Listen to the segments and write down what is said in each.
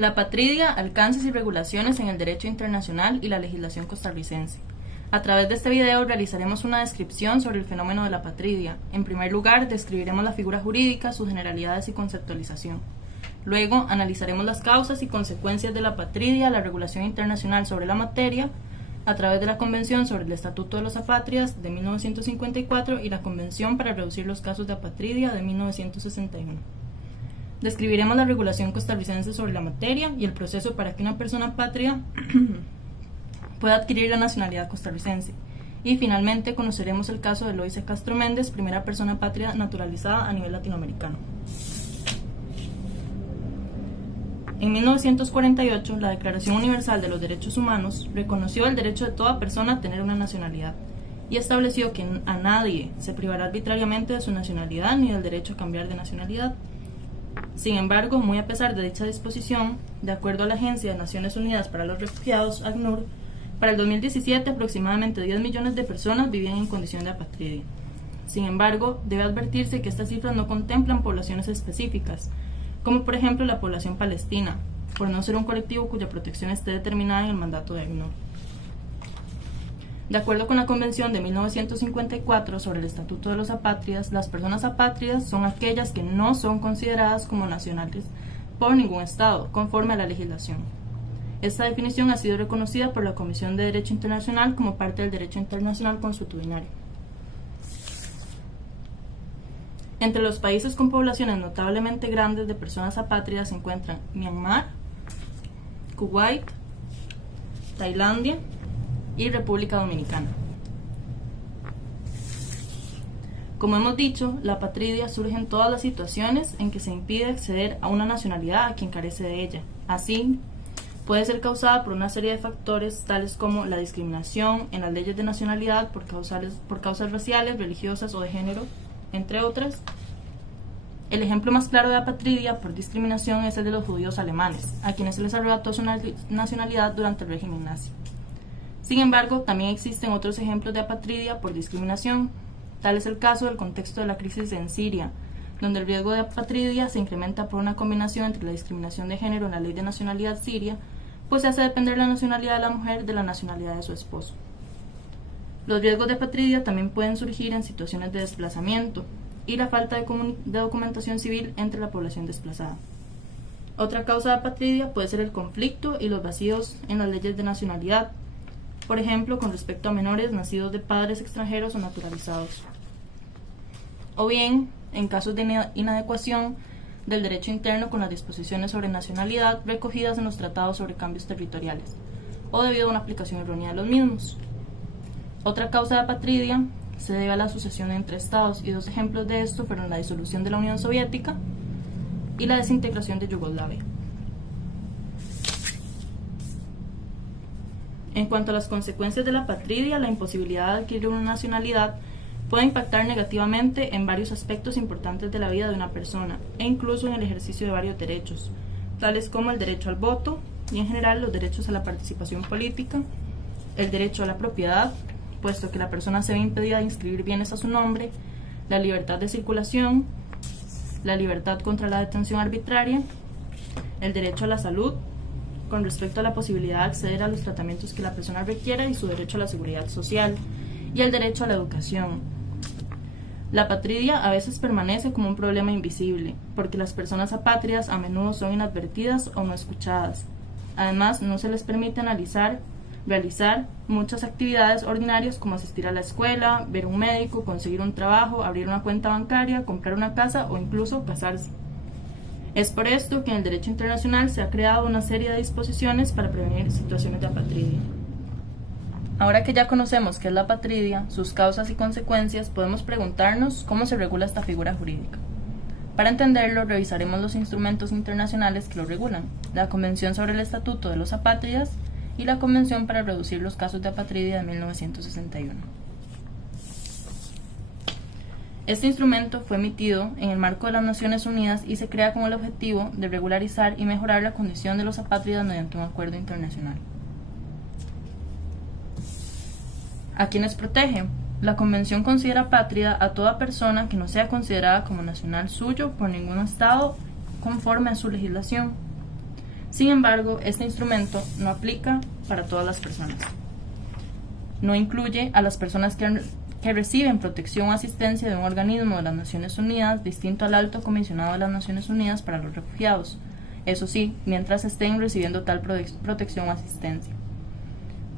La apatridia, alcances y regulaciones en el derecho internacional y la legislación costarricense. A través de este video realizaremos una descripción sobre el fenómeno de la apatridia. En primer lugar, describiremos la figura jurídica, sus generalidades y conceptualización. Luego, analizaremos las causas y consecuencias de la apatridia, la regulación internacional sobre la materia, a través de la Convención sobre el Estatuto de los Apátridas de 1954 y la Convención para reducir los casos de apatridia de 1961. Describiremos la regulación costarricense sobre la materia y el proceso para que una persona apátrida pueda adquirir la nacionalidad costarricense. Y finalmente conoceremos el caso de Eloísa Castro Méndez, primera persona apátrida naturalizada a nivel latinoamericano. En 1948, la Declaración Universal de los Derechos Humanos reconoció el derecho de toda persona a tener una nacionalidad y estableció que a nadie se privará arbitrariamente de su nacionalidad ni del derecho a cambiar de nacionalidad. Sin embargo, muy a pesar de dicha disposición, de acuerdo a la Agencia de Naciones Unidas para los Refugiados, ACNUR, para el 2017 aproximadamente 10 millones de personas vivían en condición de apatridia. Sin embargo, debe advertirse que estas cifras no contemplan poblaciones específicas, como por ejemplo la población palestina, por no ser un colectivo cuya protección esté determinada en el mandato de ACNUR. De acuerdo con la Convención de 1954 sobre el Estatuto de los Apátridas, las personas apátridas son aquellas que no son consideradas como nacionales por ningún Estado, conforme a la legislación. Esta definición ha sido reconocida por la Comisión de Derecho Internacional como parte del derecho internacional consuetudinario. Entre los países con poblaciones notablemente grandes de personas apátridas se encuentran Myanmar, Kuwait, Tailandia y República Dominicana. Como hemos dicho, la apatridia surge en todas las situaciones en que se impide acceder a una nacionalidad a quien carece de ella. Así, puede ser causada por una serie de factores tales como la discriminación en las leyes de nacionalidad por causas raciales, religiosas o de género, entre otras. El ejemplo más claro de apatridia por discriminación es el de los judíos alemanes, a quienes se les arrebató su nacionalidad durante el régimen nazi. Sin embargo, también existen otros ejemplos de apatridia por discriminación. Tal es el caso del contexto de la crisis en Siria, donde el riesgo de apatridia se incrementa por una combinación entre la discriminación de género en la ley de nacionalidad siria, pues se hace depender la nacionalidad de la mujer de la nacionalidad de su esposo. Los riesgos de apatridia también pueden surgir en situaciones de desplazamiento y la falta de documentación civil entre la población desplazada. Otra causa de apatridia puede ser el conflicto y los vacíos en las leyes de nacionalidad, por ejemplo, con respecto a menores nacidos de padres extranjeros o naturalizados. O bien, en casos de inadecuación del derecho interno con las disposiciones sobre nacionalidad recogidas en los tratados sobre cambios territoriales, o debido a una aplicación errónea de los mismos. Otra causa de apatridia se debe a la sucesión entre estados, y dos ejemplos de esto fueron la disolución de la Unión Soviética y la desintegración de Yugoslavia. En cuanto a las consecuencias de la apatridia, la imposibilidad de adquirir una nacionalidad puede impactar negativamente en varios aspectos importantes de la vida de una persona, e incluso en el ejercicio de varios derechos, tales como el derecho al voto y en general los derechos a la participación política, el derecho a la propiedad, puesto que la persona se ve impedida de inscribir bienes a su nombre, la libertad de circulación, la libertad contra la detención arbitraria, el derecho a la salud, con respecto a la posibilidad de acceder a los tratamientos que la persona requiera y su derecho a la seguridad social, y el derecho a la educación. La apatridia a veces permanece como un problema invisible, porque las personas apátridas a menudo son inadvertidas o no escuchadas. Además, no se les permite realizar muchas actividades ordinarias como asistir a la escuela, ver un médico, conseguir un trabajo, abrir una cuenta bancaria, comprar una casa o incluso casarse. Es por esto que en el derecho internacional se ha creado una serie de disposiciones para prevenir situaciones de apatridia. Ahora que ya conocemos qué es la apatridia, sus causas y consecuencias, podemos preguntarnos cómo se regula esta figura jurídica. Para entenderlo, revisaremos los instrumentos internacionales que lo regulan, la Convención sobre el Estatuto de los Apátridas y la Convención para reducir los casos de apatridia de 1961. Este instrumento fue emitido en el marco de las Naciones Unidas y se crea con el objetivo de regularizar y mejorar la condición de los apátridas mediante un acuerdo internacional. ¿A quiénes protege? La Convención considera apátrida a toda persona que no sea considerada como nacional suyo por ningún Estado conforme a su legislación. Sin embargo, este instrumento no aplica para todas las personas. No incluye a las personas que reciben protección o asistencia de un organismo de las Naciones Unidas distinto al Alto Comisionado de las Naciones Unidas para los Refugiados, eso sí, mientras estén recibiendo tal protección o asistencia.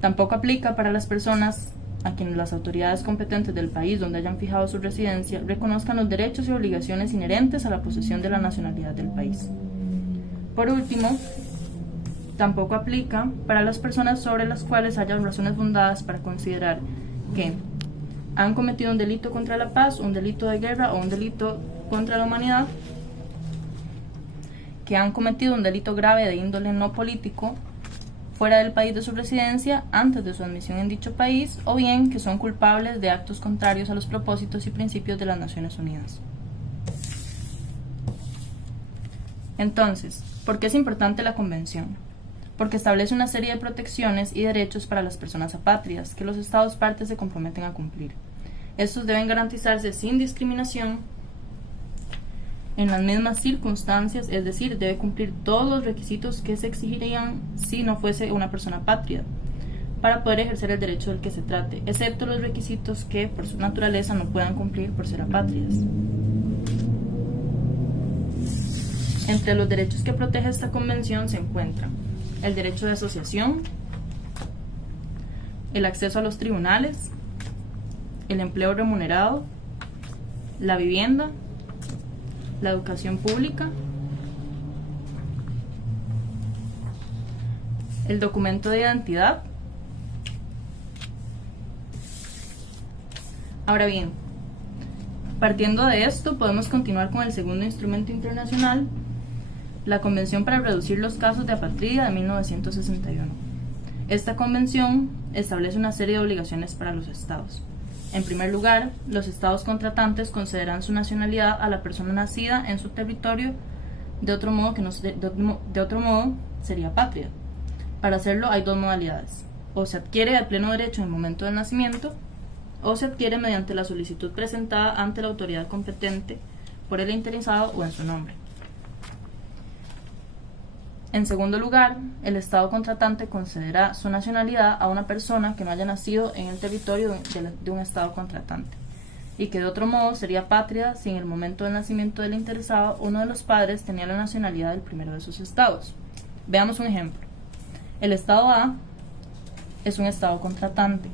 Tampoco aplica para las personas a quienes las autoridades competentes del país donde hayan fijado su residencia reconozcan los derechos y obligaciones inherentes a la posesión de la nacionalidad del país. Por último, tampoco aplica para las personas sobre las cuales hayan razones fundadas para considerar que han cometido un delito contra la paz, un delito de guerra o un delito contra la humanidad, que han cometido un delito grave de índole no político fuera del país de su residencia antes de su admisión en dicho país, o bien que son culpables de actos contrarios a los propósitos y principios de las Naciones Unidas. Entonces, ¿por qué es importante la Convención? Porque establece una serie de protecciones y derechos para las personas apátridas que los Estados partes se comprometen a cumplir. Estos deben garantizarse sin discriminación en las mismas circunstancias, es decir, debe cumplir todos los requisitos que se exigirían si no fuese una persona apátrida para poder ejercer el derecho del que se trate, excepto los requisitos que por su naturaleza no puedan cumplir por ser apátridas. Entre los derechos que protege esta convención se encuentran el derecho de asociación, el acceso a los tribunales, el empleo remunerado, la vivienda, la educación pública, el documento de identidad. Ahora bien, partiendo de esto, podemos continuar con el segundo instrumento internacional, la Convención para reducir los casos de apatridia de 1961. Esta convención establece una serie de obligaciones para los estados. En primer lugar, los estados contratantes concederán su nacionalidad a la persona nacida en su territorio de otro modo sería apátrida. Para hacerlo hay dos modalidades: o se adquiere de pleno derecho en el momento del nacimiento, o se adquiere mediante la solicitud presentada ante la autoridad competente por el interesado o en su nombre. En segundo lugar, el Estado contratante concederá su nacionalidad a una persona que no haya nacido en el territorio de un Estado contratante y que de otro modo sería apátrida si en el momento del nacimiento del interesado uno de los padres tenía la nacionalidad del primero de sus estados. Veamos un ejemplo. El Estado A es un Estado contratante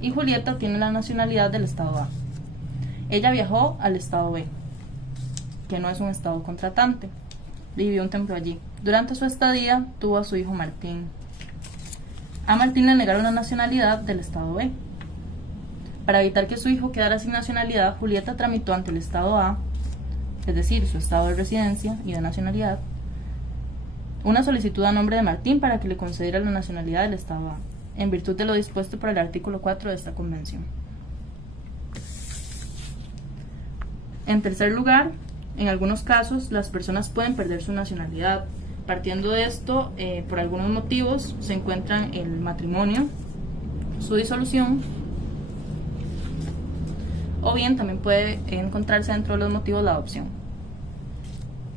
y Julieta tiene la nacionalidad del Estado A. Ella viajó al Estado B, que no es un Estado contratante, y vivió un tiempo allí. Durante su estadía tuvo a su hijo Martín. A Martín le negaron la nacionalidad del Estado B. Para evitar que su hijo quedara sin nacionalidad, Julieta tramitó ante el Estado A, es decir, su estado de residencia y de nacionalidad, una solicitud a nombre de Martín para que le concediera la nacionalidad del Estado A, en virtud de lo dispuesto por el artículo 4 de esta convención. En tercer lugar, en algunos casos, las personas pueden perder su nacionalidad. Partiendo de esto, por algunos motivos, se encuentran el matrimonio, su disolución, o bien también puede encontrarse dentro de los motivos la adopción.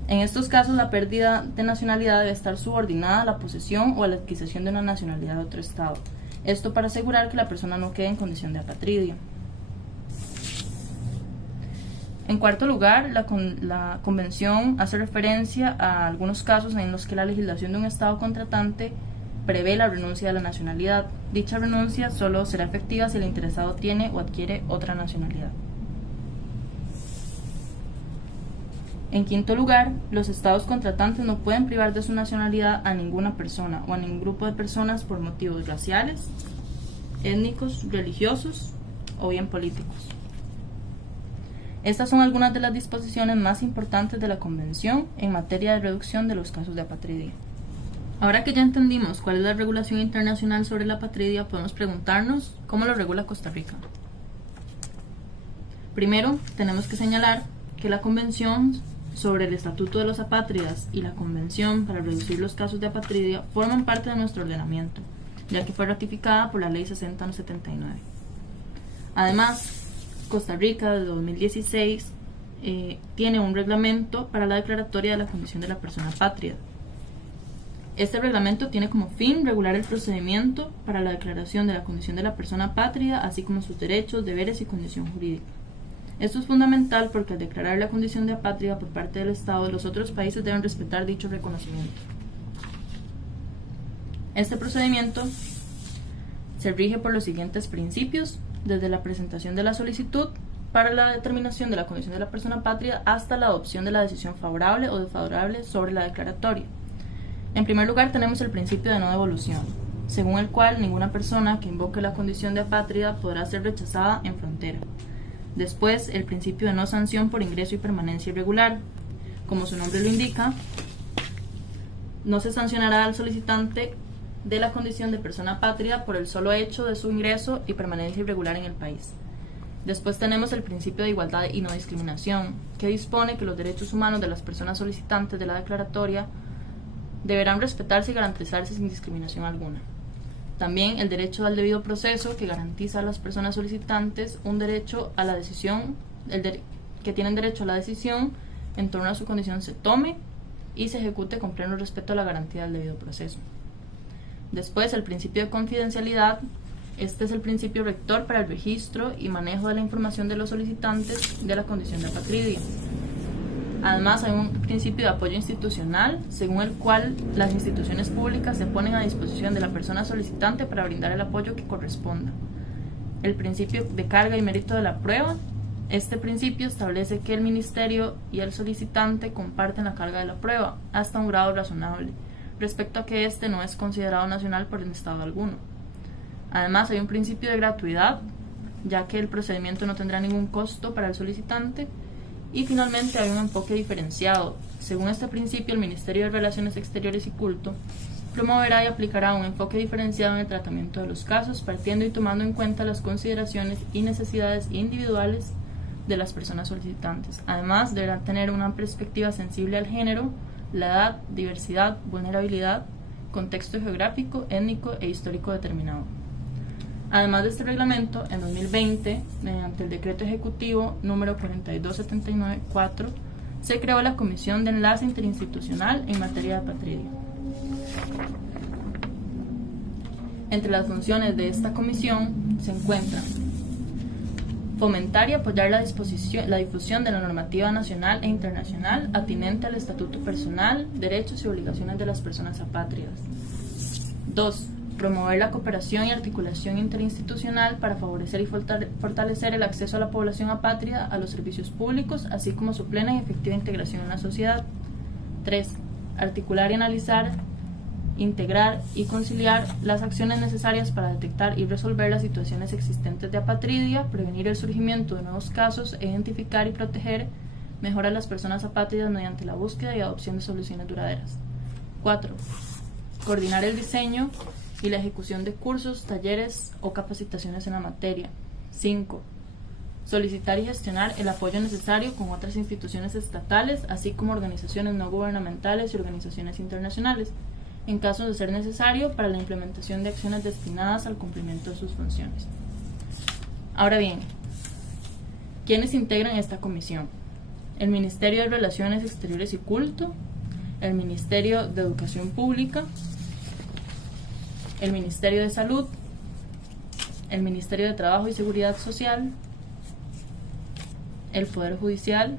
En estos casos, la pérdida de nacionalidad debe estar subordinada a la posesión o a la adquisición de una nacionalidad de otro estado. Esto para asegurar que la persona no quede en condición de apatridia. En cuarto lugar, la Convención hace referencia a algunos casos en los que la legislación de un Estado contratante prevé la renuncia de la nacionalidad. Dicha renuncia solo será efectiva si el interesado tiene o adquiere otra nacionalidad. En quinto lugar, los Estados contratantes no pueden privar de su nacionalidad a ninguna persona o a ningún grupo de personas por motivos raciales, étnicos, religiosos o bien políticos. Estas son algunas de las disposiciones más importantes de la Convención en materia de reducción de los casos de apatridia. Ahora que ya entendimos cuál es la regulación internacional sobre la apatridia, podemos preguntarnos cómo lo regula Costa Rica. Primero, tenemos que señalar que la Convención sobre el Estatuto de los Apátridas y la Convención para reducir los casos de apatridia forman parte de nuestro ordenamiento, ya que fue ratificada por la Ley 6079. Además, Costa Rica, desde 2016, tiene un reglamento para la declaratoria de la condición de la persona apátrida. Este reglamento tiene como fin regular el procedimiento para la declaración de la condición de la persona apátrida, así como sus derechos, deberes y condición jurídica. Esto es fundamental porque al declarar la condición de apátrida por parte del Estado, los otros países deben respetar dicho reconocimiento. Este procedimiento se rige por los siguientes principios, desde la presentación de la solicitud para la determinación de la condición de la persona apátrida hasta la adopción de la decisión favorable o desfavorable sobre la declaratoria. En primer lugar, tenemos el principio de no devolución, según el cual ninguna persona que invoque la condición de apátrida podrá ser rechazada en frontera. Después, el principio de no sanción por ingreso y permanencia irregular. Como su nombre lo indica, no se sancionará al solicitante de la condición de persona apátrida por el solo hecho de su ingreso y permanencia irregular en el país. Después tenemos el principio de igualdad y no discriminación, que dispone que los derechos humanos de las personas solicitantes de la declaratoria deberán respetarse y garantizarse sin discriminación alguna. También el derecho al debido proceso, que garantiza a las personas solicitantes un derecho a la decisión, que tienen derecho a la decisión en torno a su condición se tome y se ejecute con pleno respeto a la garantía del debido proceso. Después, el principio de confidencialidad. Este es el principio rector para el registro y manejo de la información de los solicitantes de la condición de apatridia. Además, hay un principio de apoyo institucional, según el cual las instituciones públicas se ponen a disposición de la persona solicitante para brindar el apoyo que corresponda. El principio de carga y mérito de la prueba. Este principio establece que el ministerio y el solicitante comparten la carga de la prueba hasta un grado razonable, respecto a que éste no es considerado nacional por el Estado alguno. Además, hay un principio de gratuidad, ya que el procedimiento no tendrá ningún costo para el solicitante. Y finalmente hay un enfoque diferenciado. Según este principio, el Ministerio de Relaciones Exteriores y Culto promoverá y aplicará un enfoque diferenciado en el tratamiento de los casos, partiendo y tomando en cuenta las consideraciones y necesidades individuales de las personas solicitantes. Además, deberá tener una perspectiva sensible al género, la edad, diversidad, vulnerabilidad, contexto geográfico, étnico e histórico determinado. Además de este reglamento, en 2020, mediante el decreto ejecutivo número 42794, se creó la Comisión de Enlace Interinstitucional en materia de apatridia. Entre las funciones de esta comisión se encuentran fomentar y apoyar la difusión de la normativa nacional e internacional atinente al estatuto personal, derechos y obligaciones de las personas apátridas. 2. Promover la cooperación y articulación interinstitucional para favorecer y fortalecer el acceso a la población apátrida a los servicios públicos, así como su plena y efectiva integración en la sociedad. 3. Articular y analizar, integrar y conciliar las acciones necesarias para detectar y resolver las situaciones existentes de apatridia, prevenir el surgimiento de nuevos casos, identificar y proteger mejor a las personas apátridas mediante la búsqueda y adopción de soluciones duraderas. 4. Coordinar el diseño y la ejecución de cursos, talleres o capacitaciones en la materia. 5. Solicitar y gestionar el apoyo necesario con otras instituciones estatales, así como organizaciones no gubernamentales y organizaciones internacionales, en caso de ser necesario para la implementación de acciones destinadas al cumplimiento de sus funciones. Ahora bien, ¿quiénes integran esta comisión? El Ministerio de Relaciones Exteriores y Culto, el Ministerio de Educación Pública, el Ministerio de Salud, el Ministerio de Trabajo y Seguridad Social, el Poder Judicial,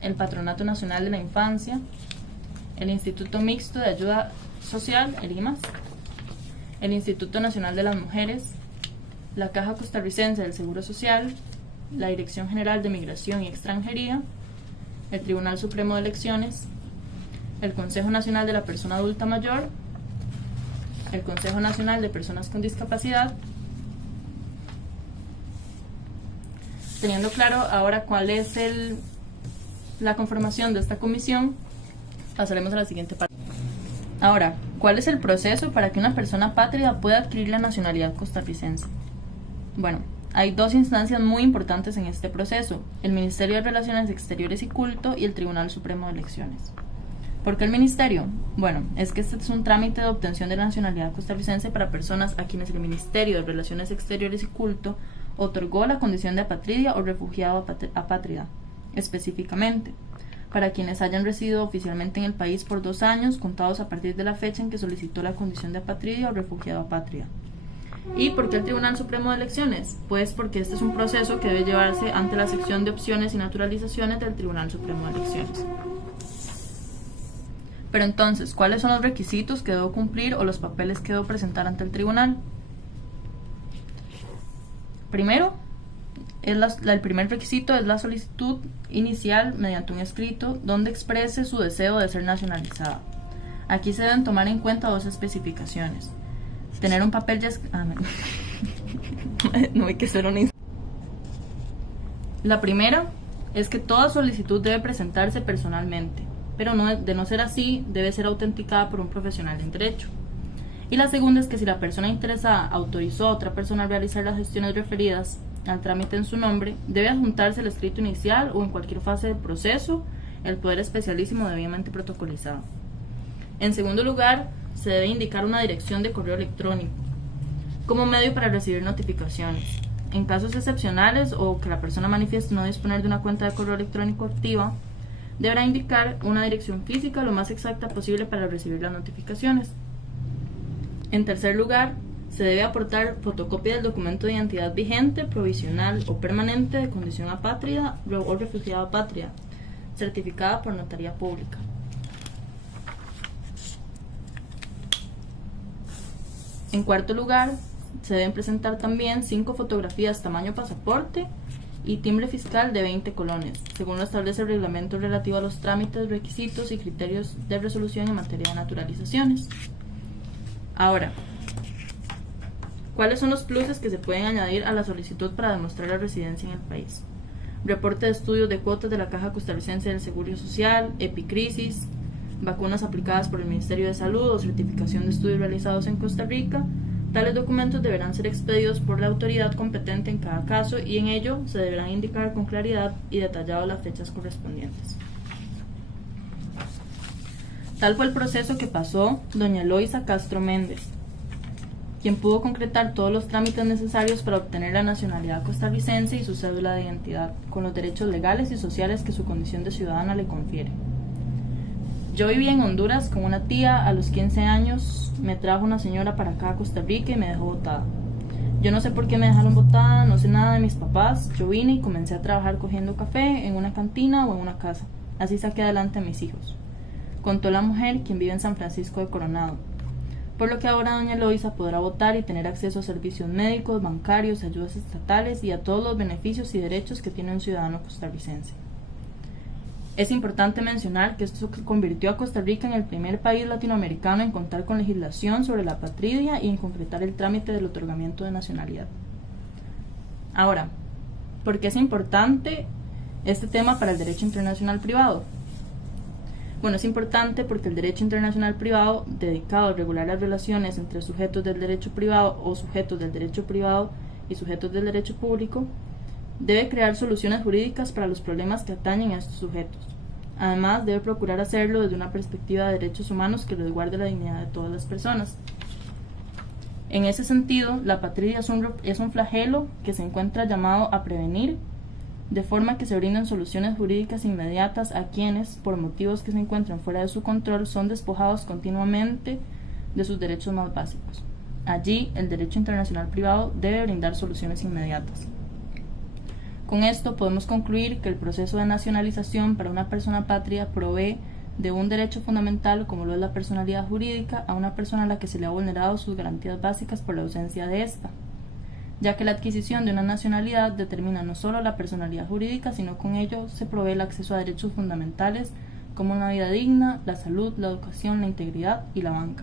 el Patronato Nacional de la Infancia, el Instituto Mixto de Ayuda Social, el IMAS, el Instituto Nacional de las Mujeres, la Caja Costarricense del Seguro Social, la Dirección General de Migración y Extranjería, el Tribunal Supremo de Elecciones, el Consejo Nacional de la Persona Adulta Mayor, el Consejo Nacional de Personas con Discapacidad. Teniendo claro ahora cuál es la conformación de esta comisión, pasaremos a la siguiente parte. Ahora, ¿cuál es el proceso para que una persona apátrida pueda adquirir la nacionalidad costarricense? Bueno, hay dos instancias muy importantes en este proceso: el Ministerio de Relaciones Exteriores y Culto y el Tribunal Supremo de Elecciones. ¿Por qué el Ministerio? Bueno, es que este es un trámite de obtención de la nacionalidad costarricense para personas a quienes el Ministerio de Relaciones Exteriores y Culto otorgó la condición de apatridia o refugiado apátrida, específicamente. para quienes hayan residido oficialmente en el país por 2 años, contados a partir de la fecha en que solicitó la condición de apatridia o refugiado apátrida. ¿Y por qué el Tribunal Supremo de Elecciones? Pues porque este es un proceso que debe llevarse ante la sección de opciones y naturalizaciones del Tribunal Supremo de Elecciones. Pero entonces, ¿cuáles son los requisitos que debo cumplir o los papeles que debo presentar ante el tribunal? Primero, el primer requisito es la solicitud inicial mediante un escrito donde exprese su deseo de ser nacionalizada. Aquí se deben tomar en cuenta 2 especificaciones. Tener un papel ya... no hay que ser honesta. La primera es que toda solicitud debe presentarse personalmente, pero de no ser así, debe ser autenticada por un profesional en derecho. Y la segunda es que si la persona interesada autorizó a otra persona a realizar las gestiones referidas al trámite en su nombre, debe adjuntarse el escrito inicial o en cualquier fase del proceso el poder especialísimo debidamente protocolizado. En segundo lugar, se debe indicar una dirección de correo electrónico como medio para recibir notificaciones. En casos excepcionales o que la persona manifieste no disponer de una cuenta de correo electrónico activa, deberá indicar una dirección física lo más exacta posible para recibir las notificaciones. En tercer lugar, se debe aportar fotocopia del documento de identidad vigente, provisional o permanente de condición apátrida o refugiado apátrida, certificada por notaría pública. En cuarto lugar, se deben presentar también 5 fotografías tamaño pasaporte y timbre fiscal de 20 colones, según lo establece el reglamento relativo a los trámites, requisitos y criterios de resolución en materia de naturalizaciones. Ahora, ¿cuáles son los pluses que se pueden añadir a la solicitud para demostrar la residencia en el país? Reporte de estudios de cuotas de la Caja Costarricense del Seguro Social, epicrisis, vacunas aplicadas por el Ministerio de Salud o certificación de estudios realizados en Costa Rica. Tales documentos deberán ser expedidos por la autoridad competente en cada caso y en ello se deberán indicar con claridad y detallado las fechas correspondientes. Tal fue el proceso que pasó doña Eloisa Castro Méndez, quien pudo concretar todos los trámites necesarios para obtener la nacionalidad costarricense y su cédula de identidad, con los derechos legales y sociales que su condición de ciudadana le confiere. Yo vivía en Honduras con una tía. A los 15 años me trajo una señora para acá a Costa Rica y me dejó botada. Yo no sé por qué me dejaron botada, no sé nada de mis papás. Yo vine y comencé a trabajar cogiendo café en una cantina o en una casa. Así saqué adelante a mis hijos, contó la mujer, quien vive en San Francisco de Coronado. Por lo que ahora doña Eloisa podrá votar y tener acceso a servicios médicos, bancarios, ayudas estatales y a todos los beneficios y derechos que tiene un ciudadano costarricense. Es importante mencionar que esto convirtió a Costa Rica en el primer país latinoamericano en contar con legislación sobre la apatridia y en concretar el trámite del otorgamiento de nacionalidad. Ahora, ¿por qué es importante este tema para el derecho internacional privado? Bueno, es importante porque el derecho internacional privado, dedicado a regular las relaciones entre sujetos del derecho privado o sujetos del derecho privado y sujetos del derecho público, debe crear soluciones jurídicas para los problemas que atañen a estos sujetos. Además, debe procurar hacerlo desde una perspectiva de derechos humanos que resguarde la dignidad de todas las personas. En ese sentido, la apatridia es un flagelo que se encuentra llamado a prevenir, de forma que se brinden soluciones jurídicas inmediatas a quienes, por motivos que se encuentran fuera de su control, son despojados continuamente de sus derechos más básicos. Allí, el derecho internacional privado debe brindar soluciones inmediatas. Con esto podemos concluir que el proceso de nacionalización para una persona apátrida provee de un derecho fundamental como lo es la personalidad jurídica a una persona a la que se le ha vulnerado sus garantías básicas por la ausencia de esta, ya que la adquisición de una nacionalidad determina no solo la personalidad jurídica, sino con ello se provee el acceso a derechos fundamentales como una vida digna, la salud, la educación, la integridad y la banca.